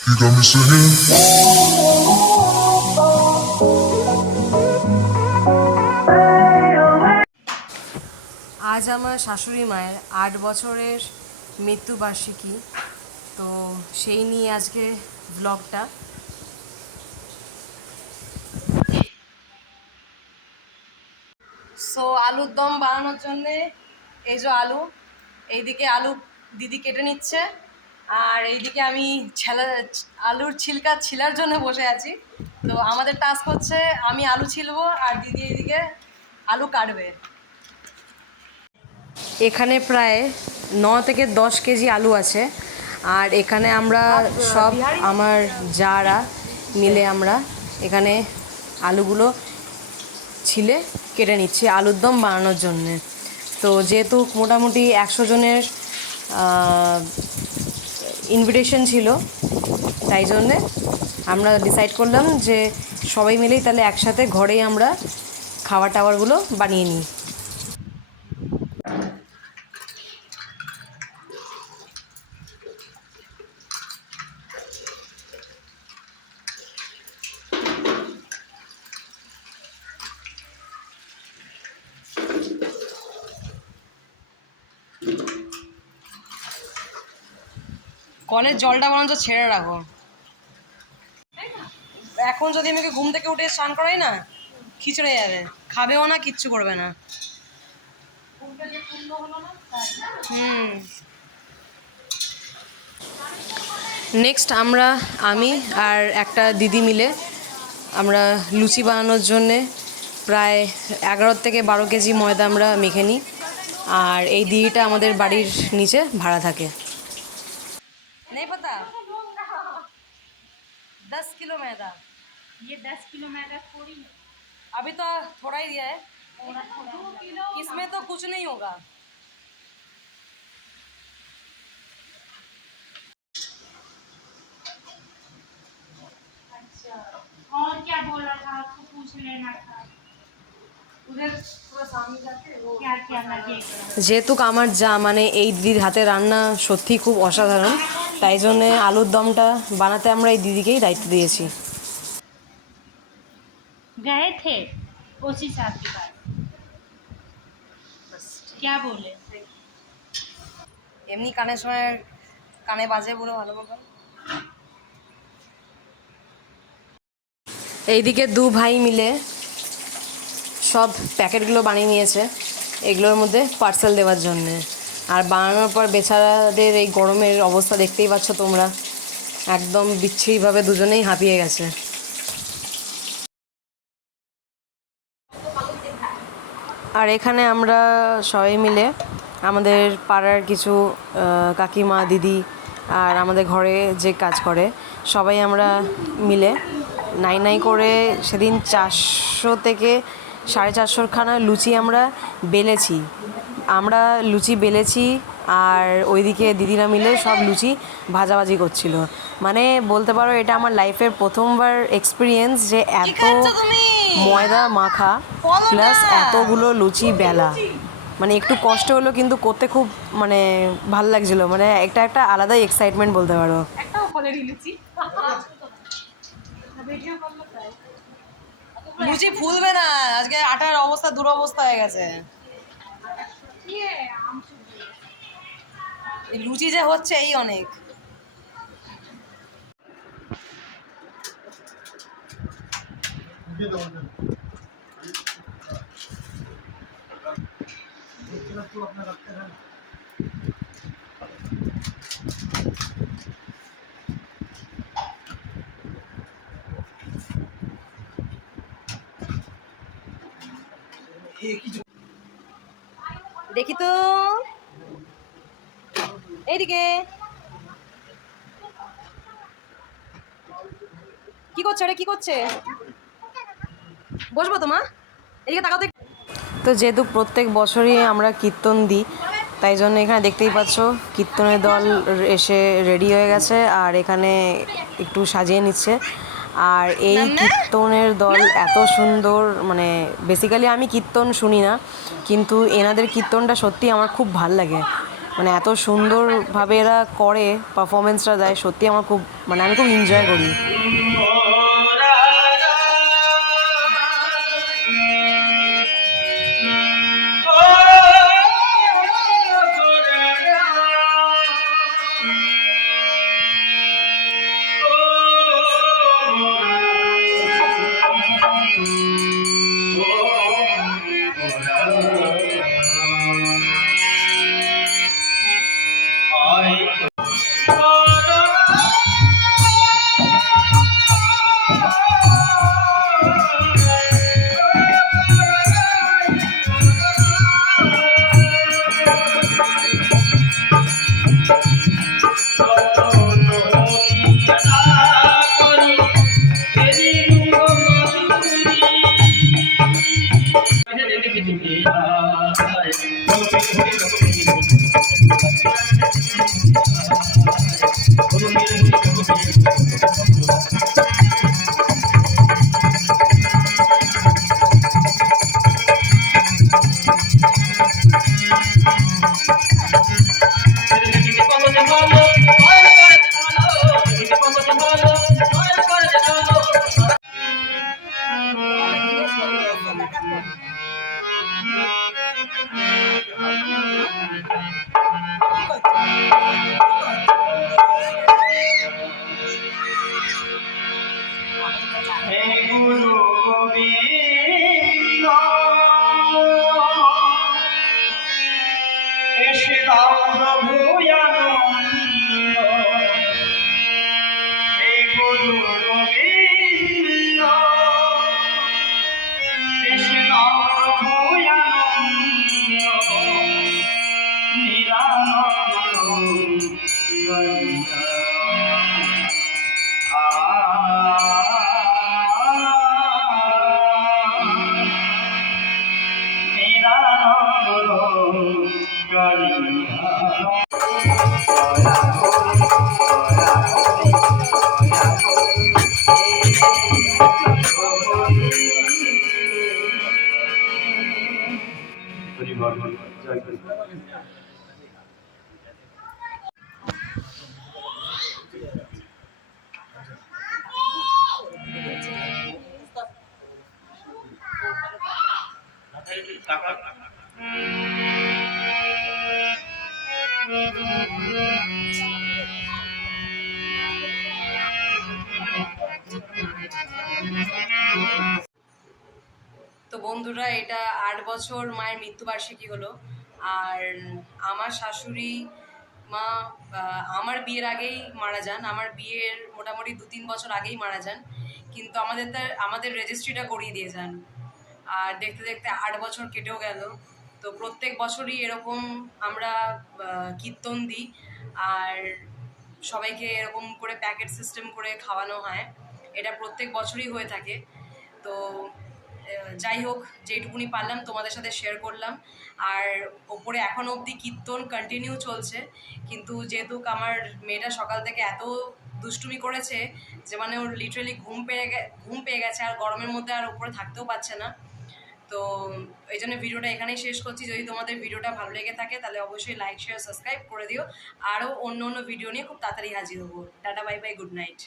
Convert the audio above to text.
You got me singing. আজ আমার শাশুড়ি মায়ের ৮ বছরের মৃত্যুবার্ষিকী, তো সেই নিয়ে আজকে ব্লগটা। সো আলুর দম বানানোর জন্যে এই যে আলু, এইদিকে আলু দিদি কেটে নিচ্ছে, আর এইদিকে আমি আলুর ছিলকা ছিলার জন্য বসে আছি। তো আমাদের টাস্ক হচ্ছে আমি আলু ছিলবো আর দিদি এইদিকে আলু কাটবে। এখানে প্রায় 9 থেকে 10 কেজি আলু আছে, আর এখানে আমরা সব আমার যারা মিলে আমরা এখানে আলুগুলো ছিলে কেটে নিচ্ছি আলুর দম বানানোর জন্যে। তো যেহেতু মোটামুটি 100 জনের ইনভিটেশন ছিল, তাই জন্যে আমরা ডিসাইড করলাম যে সবাই মিলেই তাহলে একসাথে ঘরেই আমরা খাবার টাবারগুলো বানিয়ে নিই। কলের জলটা বরঞ্চ ছেড়ে রাখো, এখন যদি আমাকে ঘুম থেকে উঠে স্নান করাই না খিচড়ে যাবে, খাবেও না, কিচ্ছু করবে না। নেক্সট আমি আর একটা দিদি মিলে আমরা লুচি বানানোর জন্যে প্রায় 11 থেকে 12 কেজি ময়দা আমরা মেখে নিই, আর এই দিদিটা আমাদের বাড়ির নিচে ভাড়া থাকে। नहीं पता 10 किलो मैदा, ये 10 किलो मैदा थोड़ी है। अभी तो थोड़ा ही दिया है, थोड़ा थोड़ा 2 किलो इसमें तो कुछ नहीं होगा। अच्छा, और क्या बोल रहा था आपको पूछ लेना था, उधर पूरा सामने जाके वो क्या क्या लगेगा। যেহেতু আমার যা মানে এই দিদির হাতে রান্না সত্যি খুব অসাধারণ, তাই জন্যে আলুর দমটা বানাতে আমরা এই দিদিকেই দায়িত্ব দিয়েছি। गए थे ओसी साहब के पास, क्या बोले। এমনি কানের সময় কানে বাজে পুরো ভালো মতন। এইদিকে দু ভাই মিলে সব প্যাকেটগুলো বানিয়ে নিয়েছে এগুলোর মধ্যে পার্সেল দেওয়ার জন্যে, আর বানানোর পর বেচারাদের এই গরমের অবস্থা দেখতেই পাচ্ছ তোমরা, একদম বিচ্ছিরিভাবে দুজনেই হাঁপিয়ে গেছে। আর এখানে আমরা সবাই মিলে আমাদের পাড়ার কিছু কাকিমা দিদি আর আমাদের ঘরে যে কাজ করে সবাই আমরা মিলে নাই করে সেদিন 400 থেকে 450 খানা লুচি আমরা বেলেছি। লুচি বেলেছি আর ওইদিকে দিদিরা মিলে সব লুচি ভাজাভাজি করছিল। মানে বলতে পারো এটা আমার লাইফের প্রথমবার এক্সপিরিয়েন্স যে এত ময়দা মাখা প্লাস এতগুলো লুচি বেলা। মানে একটু কষ্ট হলো কিন্তু করতে খুব মানে ভালো লাগছিলো, মানে একটা আলাদাই এক্সাইটমেন্ট বলতে পারো। লুচি ফুলবে না, আজকে আটার অবস্থা দুরবস্থা হয়ে গেছে। লুচি যে হচ্ছে এই অনেক। দেখি তো এইদিকে কি করছে, আরে কি করছে, বসবো তো মা, এদিকে তাকাও তো। যেহেতু প্রত্যেক বছরই আমরা কীর্তন দিই, তাই জন্য এখানে দেখতেই পাচ্ছ কীর্তনের দল এসে রেডি হয়ে গেছে আর এখানে একটু সাজিয়ে নিচ্ছে। আর এই কীর্তনের দল এত সুন্দর, মানে বেসিক্যালি আমি কীর্তন শুনি না, কিন্তু এনাদের কীর্তনটা সত্যি আমার খুব ভাল লাগে। মানে এত সুন্দরভাবে এরা করে, পারফরমেন্সটা দেয়, সত্যি আমার খুব মানে আমি খুব এনজয় করি। তো বন্ধুরা, এটা 8 বছর মায়ের মৃত্যুবার্ষিকী হলো। আর আমার শাশুড়ি মা আমার বিয়ের আগেই মারা যান। আমার বিয়ের মোটামুটি 2-3 বছর আগেই মারা যান, কিন্তু আমাদের রেজিস্ট্রিটা করিয়ে দিয়ে যান। আর দেখতে দেখতে 8 বছর কেটেও গেল। তো প্রত্যেক বছরই এরকম আমরা কীর্তন দিই, আর সবাইকে এরকম করে প্যাকেট সিস্টেম করে খাওয়ানো হয়। এটা প্রত্যেক বছরই হয়ে থাকে। তো যাই হোক, যেইটুকুনি পারলাম তোমাদের সাথে শেয়ার করলাম। আর ওপরে এখনও অবধি কীর্তন কন্টিনিউ চলছে, কিন্তু যেহেতু আমার মেয়েটা সকাল থেকে এত দুষ্টুমি করেছে যে মানে ওর লিটারালি ঘুম পেয়ে গেছে, আর গরমের মধ্যে আর উপরে থাকতেও পারছে না। তো এই জন্য ভিডিওটা এখানেই শেষ করছি। যদি তোমাদের ভিডিওটা ভালো লেগে থাকে তাহলে অবশ্যই লাইক, শেয়ার, সাবস্ক্রাইব করে দিও। আরও অন্য অন্য ভিডিও নিয়ে খুব তাড়াতাড়ি হাজির হবো। Tata, bye bye, good night.